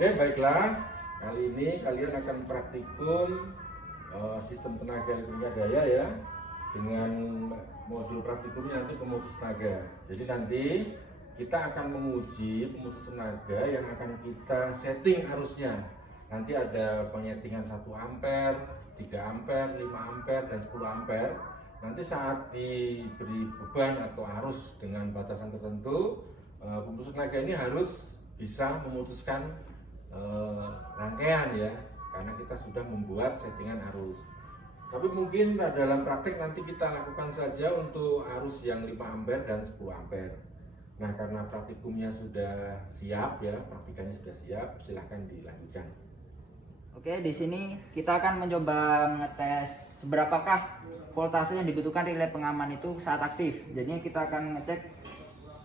Baiklah, kali ini kalian akan praktikum sistem tenaga elektronika daya ya, dengan modul praktikumnya nanti pemutus tenaga. Jadi nanti kita akan menguji pemutus tenaga yang akan kita setting arusnya. Nanti ada penyetingan 1 ampere, 3 ampere, 5 ampere, dan 10 ampere. Nanti saat diberi beban atau arus dengan batasan tertentu, pemutus tenaga ini harus bisa memutuskan rangkaian ya, karena kita sudah membuat settingan arus. Tapi mungkin dalam praktek nanti kita lakukan saja untuk arus yang 5 ampere dan 10 ampere. Nah, karena praktikumnya sudah siap ya, praktikannya sudah siap, silahkan dilanjutkan. Oke, di sini kita akan mencoba mengetes seberapakah voltase yang dibutuhkan relay pengaman itu saat aktif. Jadinya kita akan ngecek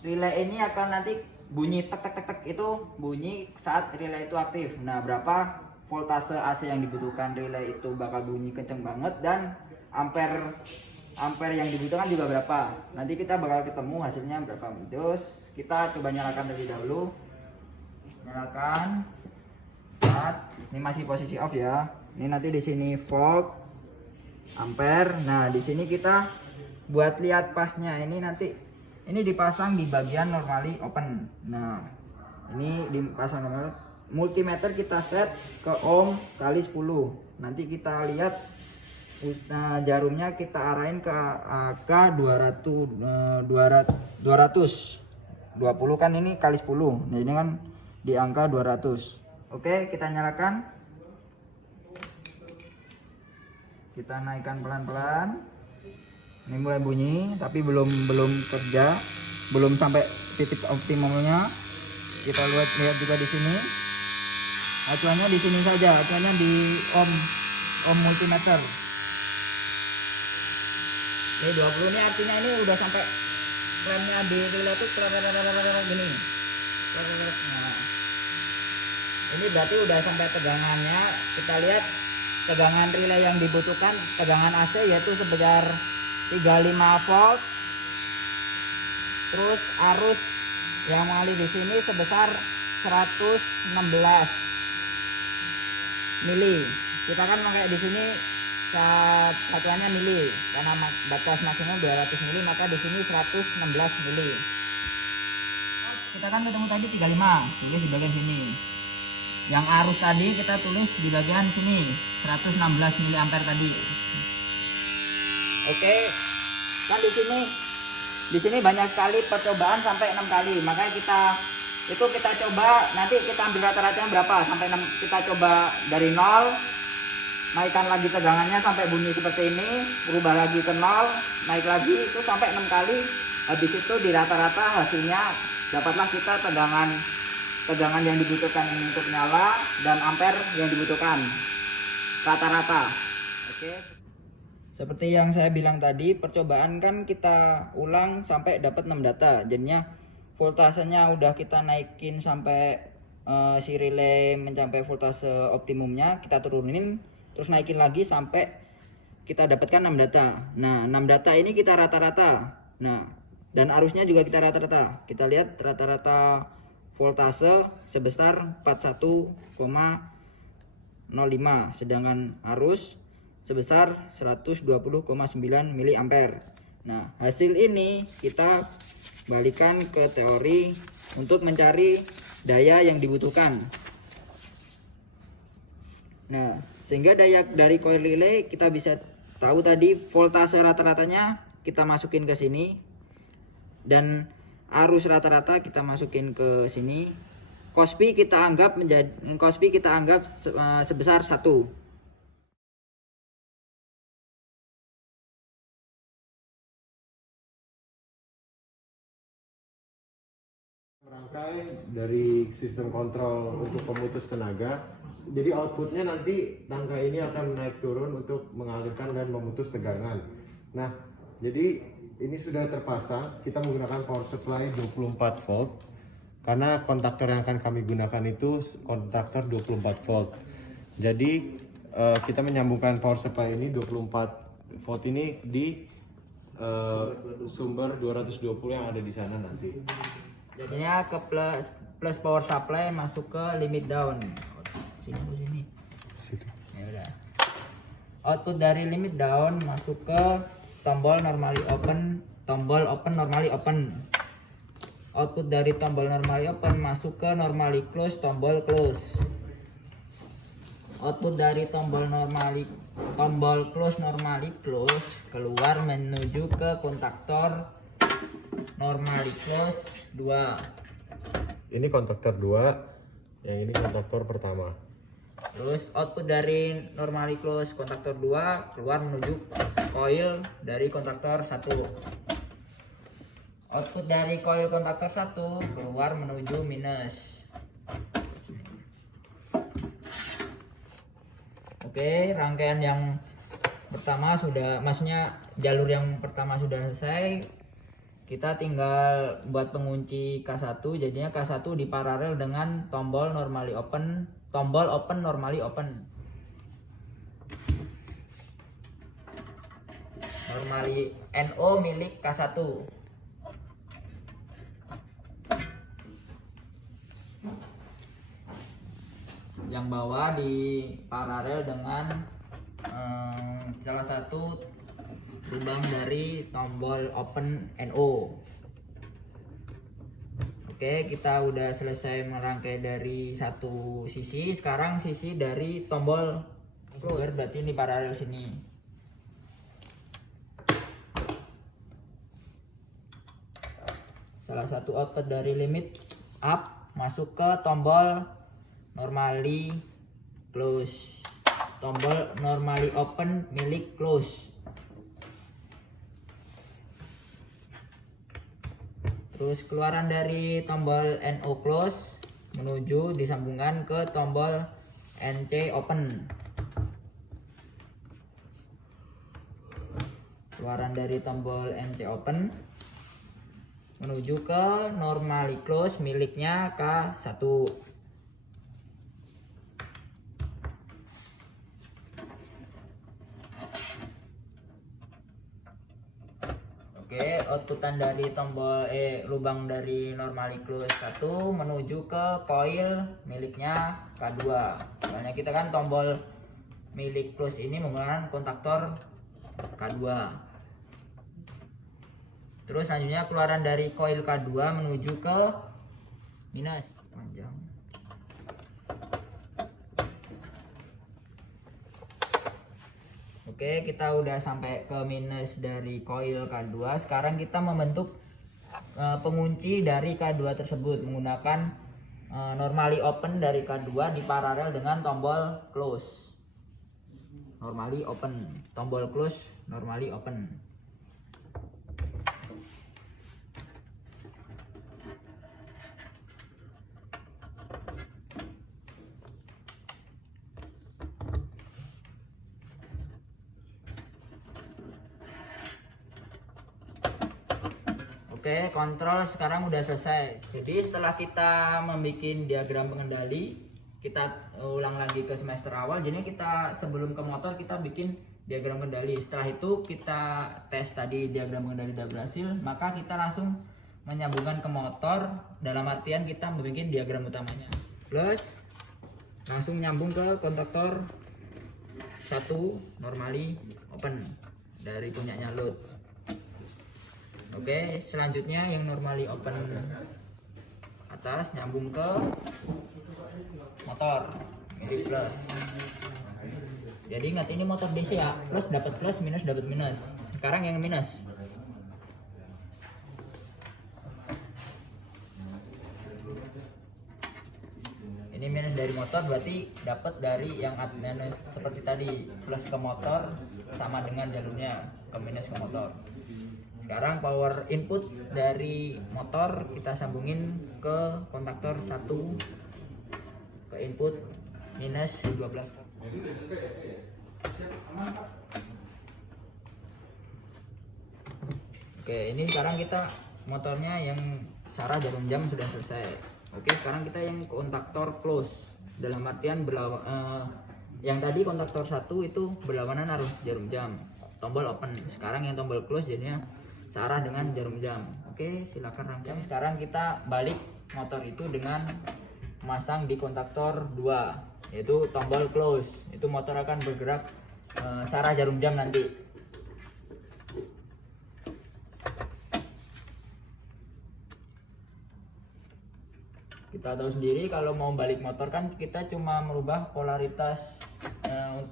relay ini akan nanti bunyi tek tek tek tek itu bunyi saat relay itu aktif. Nah, berapa voltase AC yang dibutuhkan relay itu bakal bunyi kenceng banget, dan ampere yang dibutuhkan juga berapa. Nanti kita bakal ketemu hasilnya berapa. Terus kita coba nyalakan terlebih dahulu. Nyalakan. Start. Ini masih posisi off ya. Ini nanti di sini volt, ampere. Nah, di sini kita buat lihat pasnya ini nanti ini dipasang di bagian normally open. Nah, ini dipasang normal. Multimeter kita set ke ohm kali 10. Nanti kita lihat jarumnya kita arahin ke angka 200 20 kan ini kali 10. Nah, ini kan di angka 200. Oke, kita nyalakan. Kita naikkan pelan-pelan. Ini mulai bunyi, tapi belum kerja, belum sampai titik optimalnya. Kita lihat juga di sini. Acuannya di sini saja, acuannya di ohm multimeter. Ini 20, ini artinya ini udah sampai remnya di relay itu gini. Nah, ini berarti udah sampai tegangannya. Kita lihat tegangan relay yang dibutuhkan, tegangan AC yaitu sebesar 35 volt. Terus arus yang mengalir di sini sebesar 116 mili. Kita kan pakai di sini satuannya mili, karena batas maksimum 200 mili, maka di sini 116 mili. Kita kan ketemu tadi 35, tulis di bagian sini. Yang arus tadi kita tulis di bagian sini 116 mili ampere tadi. Oke, kan di sini banyak sekali percobaan sampai 6 kali, makanya kita coba nanti kita ambil rata-ratanya berapa sampai 6. Kita coba dari 0, naikkan lagi tegangannya sampai bunyi seperti ini, berubah lagi ke 0, naik lagi, itu sampai 6 kali. Habis itu di rata-rata hasilnya dapatlah kita tegangan yang dibutuhkan untuk nyala dan ampere yang dibutuhkan rata-rata. Oke. Seperti yang saya bilang tadi, percobaan kan kita ulang sampai dapat 6 data. Jadinya voltasenya udah kita naikin sampai si relay mencapai voltase optimumnya, kita turunin, terus naikin lagi sampai kita dapatkan 6 data. Nah, 6 data ini kita rata-rata. Nah, dan arusnya juga kita rata-rata. Kita lihat rata-rata voltase sebesar 41,05, sedangkan arus sebesar 120,9 mA. Nah, hasil ini kita balikan ke teori untuk mencari daya yang dibutuhkan. Nah, sehingga daya dari coil relay kita bisa tahu tadi voltase rata-ratanya kita masukin ke sini, dan arus rata-rata kita masukin ke sini. Cospi kita anggap sebesar 1. Merangkai dari sistem kontrol untuk pemutus tenaga, jadi outputnya nanti tangga ini akan naik turun untuk mengalirkan dan memutus tegangan. Nah, jadi ini sudah terpasang, kita menggunakan power supply 24 volt karena kontaktor yang akan kami gunakan itu kontaktor 24 volt. Jadi kita menyambungkan power supply ini 24 volt ini di sumber 220 yang ada di sana nanti. Jadinya ke plus plus power supply masuk ke limit down. Sini. Ya udah. Output dari limit down masuk ke tombol normally open, tombol open normally open. Output dari tombol normally open masuk ke normally close, tombol close. Output dari tombol close normally close keluar menuju ke kontaktor normally close 2. Ini kontaktor 2, yang ini kontaktor pertama. Terus output dari normally close kontaktor 2 keluar menuju coil dari kontaktor 1. Output dari coil kontaktor 1 keluar menuju minus. Oke, rangkaian yang pertama sudah, maksudnya jalur yang pertama sudah selesai. Kita tinggal buat pengunci K1, jadinya K1 diparalel dengan tombol normally open, tombol open normally open. Normally NO milik K1. Yang bawah diparalel dengan salah satu lubang dari tombol open NO. Oke, kita udah selesai merangkai dari satu sisi. Sekarang sisi dari tombol close, berarti ini paralel sini. Salah satu output dari limit up masuk ke tombol normally close, tombol normally open milik close. Terus keluaran dari tombol NO close menuju disambungkan ke tombol NC open. Keluaran dari tombol NC open menuju ke normally close miliknya K1. Oke, outputan dari tombol lubang dari normally close 1 menuju ke coil miliknya K2. Soalnya kita kan tombol milik close ini menggunakan kontaktor K2. Terus selanjutnya keluaran dari coil K2 menuju ke minus. Panjang. Oke, kita udah sampai ke minus dari coil K2. Sekarang kita membentuk pengunci dari K2 tersebut menggunakan normally open dari K2 diparalel dengan tombol close. Normally open, tombol close, normally open. Oke, kontrol sekarang udah selesai. Jadi setelah kita membuat diagram pengendali, kita ulang lagi ke semester awal. Jadi kita sebelum ke motor kita bikin diagram kendali. Setelah itu kita tes tadi diagram pengendali udah berhasil, maka kita langsung menyambungkan ke motor. Dalam artian kita membuat diagram utamanya. Plus langsung nyambung ke kontaktor 1 normally open dari punyanya load. Oke, selanjutnya yang normally open atas nyambung ke motor milik plus. Jadi ingat ini motor DC ya, plus dapat plus, minus dapat minus. Sekarang yang minus. Ini minus dari motor berarti dapat dari yang minus seperti tadi, plus ke motor sama dengan jalurnya ke minus ke motor. Sekarang power input dari motor kita sambungin ke kontaktor 1 ke input minus 12. Oke, ini sekarang kita motornya yang searah jarum jam sudah selesai. Oke, sekarang kita yang kontaktor close. Dalam artian yang tadi kontaktor 1 itu berlawanan arus jarum jam. Tombol open. Sekarang yang tombol close jadinya searah dengan jarum jam. Oke, silakan rangkaian. Sekarang kita balik motor itu dengan memasang di kontaktor 2, yaitu tombol close. Itu motor akan bergerak searah jarum jam nanti. Kita tahu sendiri kalau mau balik motor kan kita cuma merubah polaritas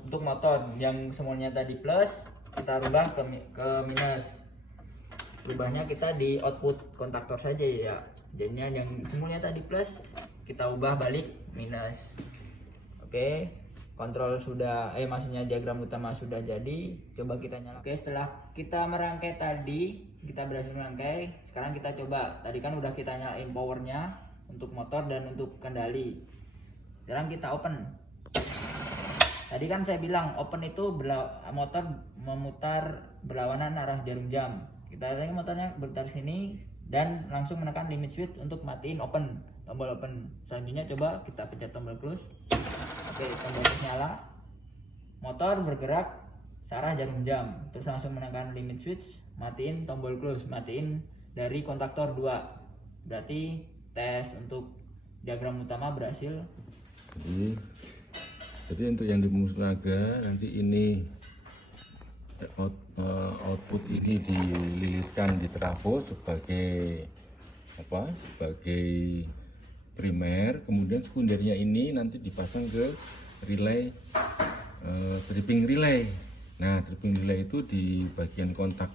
untuk motor yang semuanya tadi plus, kita rubah ke minus. Rubahnya kita di output kontaktor saja ya. Jadinya yang semuanya tadi plus kita ubah balik minus. Oke, kontrol sudah maksudnya diagram utama sudah jadi. Coba kita nyalakan. Oke, setelah kita merangkai tadi, kita berhasil merangkai. Sekarang kita coba. Tadi kan udah kita nyalain powernya untuk motor dan untuk kendali. Sekarang kita open. Tadi kan saya bilang open itu motor memutar berlawanan arah jarum jam. Kita lihat motornya berputar sini dan langsung menekan limit switch untuk matiin open, tombol open. Selanjutnya coba kita pencet tombol close. Oke, tombol close nyala. Motor bergerak searah jarum jam. Terus langsung menekan limit switch, matiin tombol close, matiin dari kontaktor 2. Berarti tes untuk diagram utama berhasil. Jadi untuk yang di pemutus tenaga nanti ini output ini dililitkan di trafo sebagai sebagai primer, kemudian sekundernya ini nanti dipasang ke relay tripping relay. Nah, tripping relay itu di bagian kontak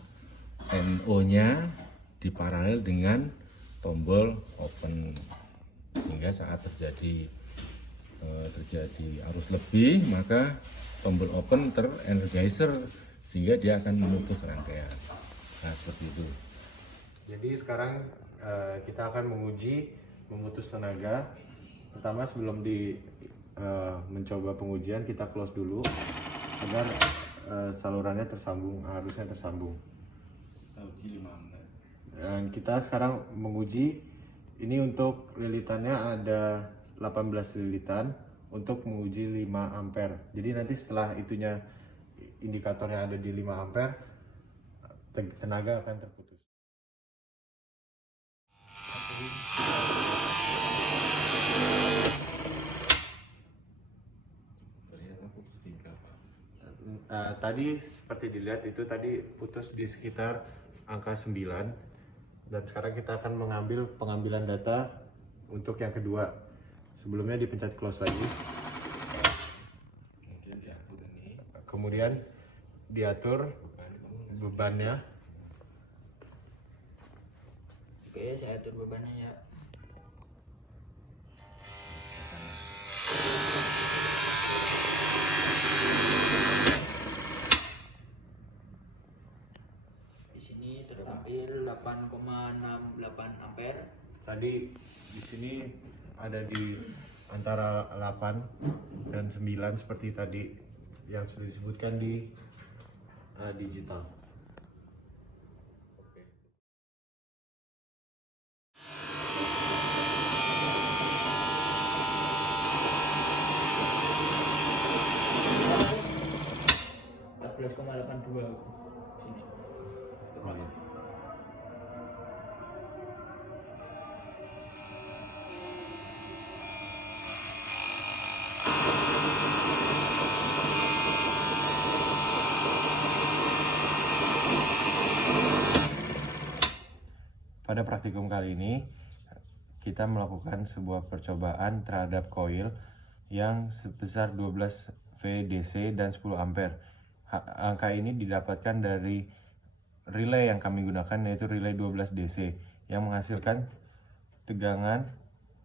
NO nya diparalel dengan tombol open, sehingga saat terjadi arus lebih maka tombol open terenergizer sehingga dia akan memutus rangkaian. Nah, seperti itu. Jadi sekarang kita akan menguji memutus tenaga. Pertama sebelum mencoba pengujian kita close dulu agar salurannya tersambung, arusnya tersambung. Dan kita sekarang menguji ini untuk lilitannya ada 18 lilitan untuk menguji 5 ampere. Jadi nanti setelah itunya indikatornya ada di 5 ampere, tenaga akan terputus. Tadi seperti dilihat itu tadi putus di sekitar angka 9, dan sekarang kita akan mengambil pengambilan data untuk yang kedua. Sebelumnya dipencet close lagi. Kemudian diatur bebannya. Oke, saya atur bebannya ya. Di sini tertampil 8,68 ampere. Tadi di sini ada di antara 8 dan 9 seperti tadi yang sudah disebutkan di digital. Oke. Sini. Pada praktikum kali ini kita melakukan sebuah percobaan terhadap koil yang sebesar 12 VDC dan 10 ampere. Angka ini didapatkan dari relay yang kami gunakan, yaitu relay 12 DC yang menghasilkan tegangan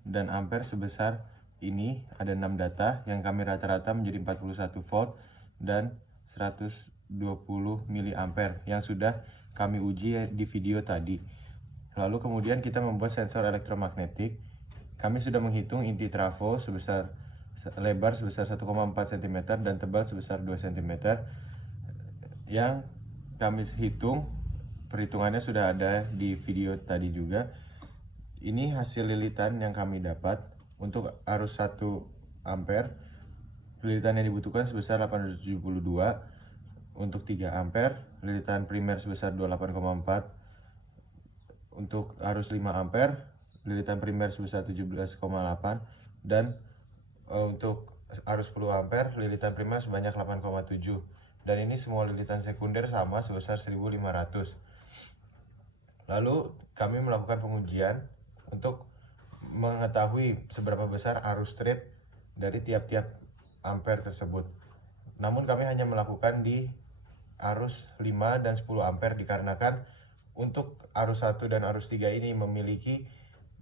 dan ampere sebesar ini. Ada 6 data yang kami rata-rata menjadi 41 volt dan 120 mA yang sudah kami uji di video tadi. Lalu kemudian kita membuat sensor elektromagnetik. Kami sudah menghitung inti trafo sebesar lebar sebesar 1,4 cm dan tebal sebesar 2 cm. Yang kami hitung, perhitungannya sudah ada di video tadi juga. Ini hasil lilitan yang kami dapat untuk arus 1 ampere. Lilitan yang dibutuhkan sebesar 872. Untuk 3 ampere, lilitan primer sebesar 28,4. Untuk arus 5 ampere, lilitan primer sebesar 17,8 dan untuk arus 10 ampere lilitan primer sebanyak 8,7 dan ini semua lilitan sekunder sama sebesar 1500. Lalu kami melakukan pengujian untuk mengetahui seberapa besar arus trip dari tiap-tiap ampere tersebut. Namun kami hanya melakukan di arus 5 dan 10 ampere dikarenakan untuk arus 1 dan arus 3 ini memiliki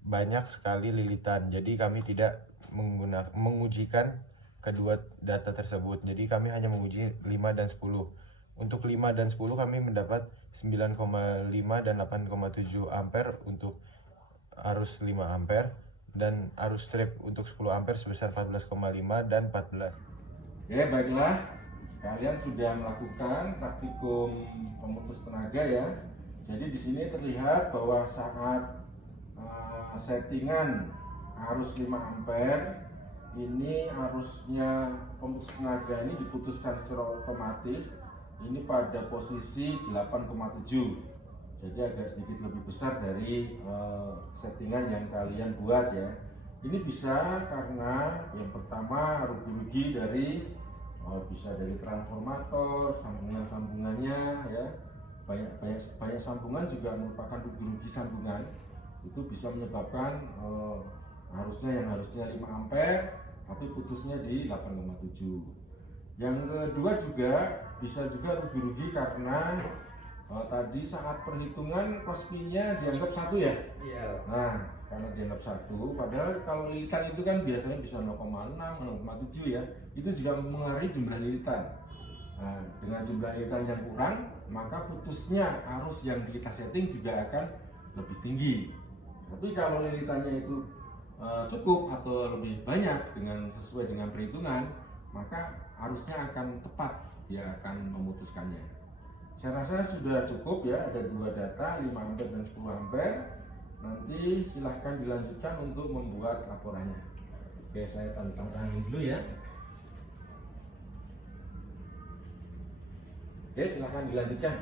banyak sekali lilitan. Jadi kami tidak mengujikan kedua data tersebut. Jadi kami hanya menguji 5 dan 10. Untuk 5 dan 10 kami mendapat 9,5 dan 8,7 ampere untuk arus 5 ampere dan arus strip untuk 10 ampere sebesar 14,5 dan 14. Oke, baiklah. Kalian sudah melakukan praktikum pemutus tenaga ya. Jadi di sini terlihat bahwa saat settingan arus 5 ampere ini arusnya pemutus tenaga ini diputuskan secara otomatis ini pada posisi 8,7. Jadi agak sedikit lebih besar dari settingan yang kalian buat ya. Ini bisa karena yang pertama rugi-rugi dari bisa dari transformator, sambungan-sambungannya ya. Banyak sambungan juga merupakan rugi-rugi sambungan. Itu bisa menyebabkan arusnya yang harusnya 5 ampere tapi putusnya di 8,7. Yang kedua juga bisa juga rugi-rugi karena tadi saat perhitungan cost-nya dianggap 1 ya? Iya. Nah, karena dianggap 1, padahal kalau lilitan itu kan biasanya bisa 0,6, 0,7 ya. Itu juga mengaruhi jumlah lilitan. Nah, dengan jumlah lilitan yang kurang, maka putusnya arus yang kita setting juga akan lebih tinggi. Tapi kalau lilitannya itu cukup atau lebih banyak sesuai dengan perhitungan, maka arusnya akan tepat, dia akan memutuskannya. Saya rasa sudah cukup ya, ada 2 data 5 ampere dan 10 ampere. Nanti silahkan dilanjutkan untuk membuat laporannya. Oke, saya tantangin dulu ya. Oke, silahkan dilanjutkan.